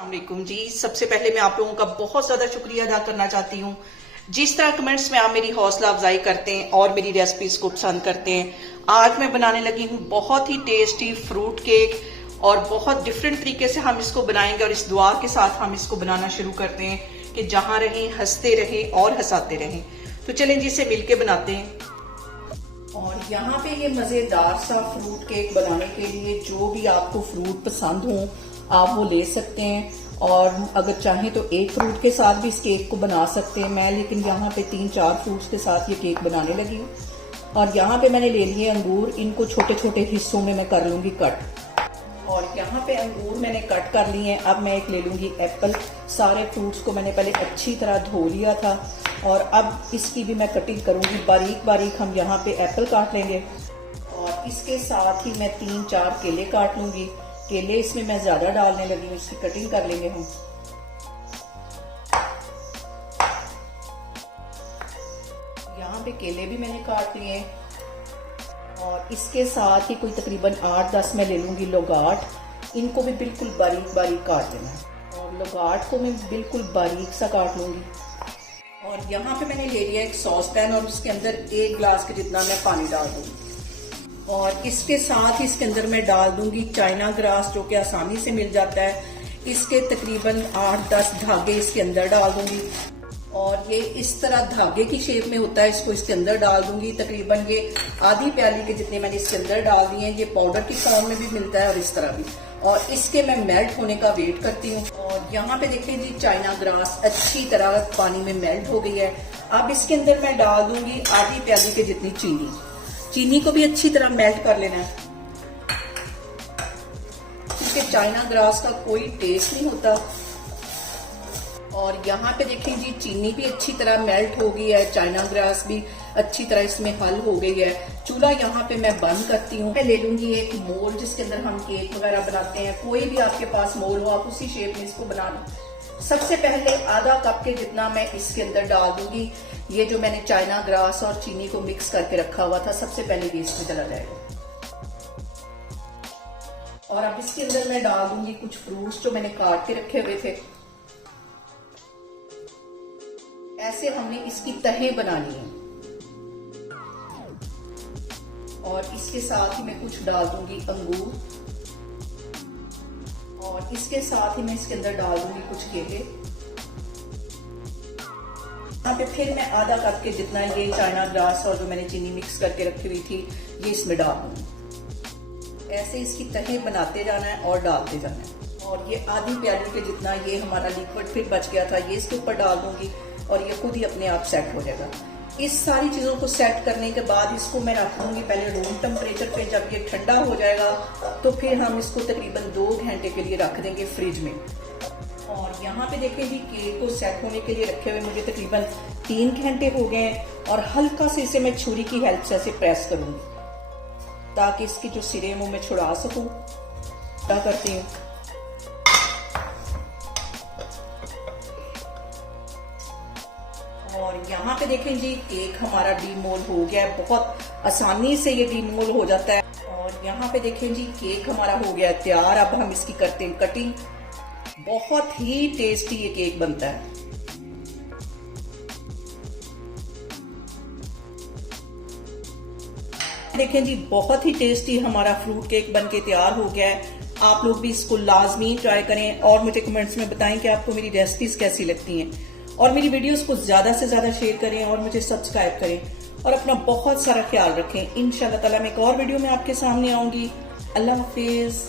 अस्सलामुअलैकुम जी। सबसे पहले मैं आप लोगों का बहुत ज़्यादा शुक्रिया अदा करना चाहती हूँ। जिस तरह कमेंट्स में आप मेरी हौसला अफजाई करते हैं और मेरी रेसिपीज को पसंद करते हैं। आज मैं बनाने लगी हूँ बहुत ही टेस्टी फ्रूट केक और बहुत डिफरेंट तरीके से हम इसको बनाएंगे और इस दुआ के साथ हम इसको बनाना शुरू करते हैं कि जहाँ रहें हंसते रहें और हंसाते रहें। तो चलें जी, इसे मिलके बनाते हैं। और यहाँ पे ये मज़ेदार सा फ्रूट केक बनाने के लिए जो भी आपको फ्रूट पसंद हो आप वो ले सकते हैं, और अगर चाहें तो एक फ्रूट के साथ भी इस केक को बना सकते हैं। मैं लेकिन यहाँ पे 3-4 फ्रूट्स के साथ ये केक बनाने लगी हूँ। और यहाँ पे मैंने ले लिए अंगूर, इनको छोटे छोटे हिस्सों में मैं कर लूँगी कट। और यहाँ पे अंगूर मैंने कट कर लिए हैं। अब मैं एक ले लूँगी एप्पल। सारे फ्रूट्स को मैंने पहले अच्छी तरह धो लिया था और अब इसकी भी मैं कटिंग करूँगी बारीक बारीक। हम यहाँ पे एप्पल काट लेंगे और इसके साथ ही मैं 3-4 केले काट लूँगी। केले इसमें मैं ज्यादा डालने लगी हूँ, इसकी कटिंग कर लेंगे हम। यहाँ पे केले भी मैंने काट लिए और इसके साथ ही कोई तकरीबन 8-10 मैं ले लूंगी लोगाट। इनको भी बिल्कुल बारीक बारीक काट लेना है और लोगाट को मैं बिल्कुल बारीक सा काट लूंगी। और यहाँ पे मैंने ले लिया एक सॉस पैन और उसके अंदर 1 गिलास के जितना मैं पानी डाल दूंगी। और इसके साथ ही इसके अंदर मैं डाल दूंगी चाइना ग्रास, जो कि आसानी से मिल जाता है। इसके तकरीबन 8-10 धागे इसके अंदर डाल दूंगी और ये इस तरह धागे की शेप में होता है। इसको इसके अंदर डाल दूंगी। तकरीबन ये आधी प्याली के जितने मैंने इसके अंदर डाल दिए हैं। ये पाउडर की फॉर्म में भी मिलता है और इस तरह भी। और इसके मैं मेल्ट होने का वेट करती हूँ। और यहाँ पे देखिए जी, चाइना ग्रास अच्छी तरह पानी में मेल्ट हो गई है। अब इसके अंदर मैं डाल दूंगी आधी प्याली के जितनी चीनी। चीनी को भी अच्छी तरह मेल्ट कर लेना है क्योंकि चाइना ग्रास का कोई टेस्ट नहीं होता। और यहाँ पे देखें जी, चीनी भी अच्छी तरह मेल्ट हो गई है, चाइना ग्रास भी अच्छी तरह इसमें हल हो गई है। चूल्हा यहाँ पे मैं बंद करती हूँ। मैं ले लूंगी एक मोल्ड जिसके अंदर हम केक वगैरह बनाते हैं। कोई भी आपके पास मोल्ड हो आप उसी शेप में इसको बना लो। सबसे पहले आधा कप के जितना मैं इसके अंदर डाल दूंगी ये जो मैंने चाइना ग्रास और चीनी को मिक्स करके रखा हुआ था। सबसे पहले ये इसमें चला जाएगा। और अब इसके अंदर मैं डाल दूंगी कुछ फ्रूट्स जो मैंने काट के रखे हुए थे। ऐसे हमने इसकी तहें बनानी है। और इसके साथ ही मैं कुछ डाल दूंगी अंगूर और इसके साथ ही मैं इसके अंदर डाल दूंगी कुछ केले। यहाँ पे फिर मैं आधा कप के जितना ये चाइना ग्रास और जो मैंने चीनी मिक्स करके रखी हुई थी ये इसमें डाल दूंगी। ऐसे इसकी तहें बनाते जाना है और डालते जाना है। और ये आधी प्याली के जितना ये हमारा लिक्विड फिर बच गया था ये इसके ऊपर डाल दूंगी और ये खुद ही अपने आप सेट हो जाएगा। इस सारी चीजों को सेट करने के बाद इसको मैं रख दूंगी पहले रूम टेम्परेचर पे। जब ये ठंडा हो जाएगा तो फिर हम इसको तकरीबन 2 घंटे के लिए रख देंगे फ्रिज में। और यहाँ पे देखें जी, केक को सेट होने के लिए रखे हुए मुझे तकरीबन 3 घंटे हो गए और हल्का से इसे मैं छुरी की हेल्प से ऐसे प्रेस करूंगी ताकि इसकी जो सिरे मुंह में छुड़ा सकूं। क्या करती हूँ, और यहाँ पे देखें जी, केक हमारा डीमोल हो गया है। बहुत आसानी से ये डीमोल हो जाता है। और यहाँ पे देखें जी, केक हमारा हो गया तैयार। अब हम इसकी करते हैं कटिंग। बहुत ही टेस्टी ये केक बनता है। देखें जी, बहुत ही टेस्टी हमारा फ्रूट केक बनके तैयार हो गया है। आप लोग भी इसको लाजमी ट्राई करें और मुझे कमेंट्स में बताएं कि आपको मेरी रेसिपीज कैसी लगती हैं। और मेरी वीडियोस को ज्यादा से ज्यादा शेयर करें और मुझे सब्सक्राइब करें और अपना बहुत सारा ख्याल रखें। इंशाल्लाह ताला मैं एक और वीडियो में आपके सामने आऊंगी। अल्लाह हाफिज।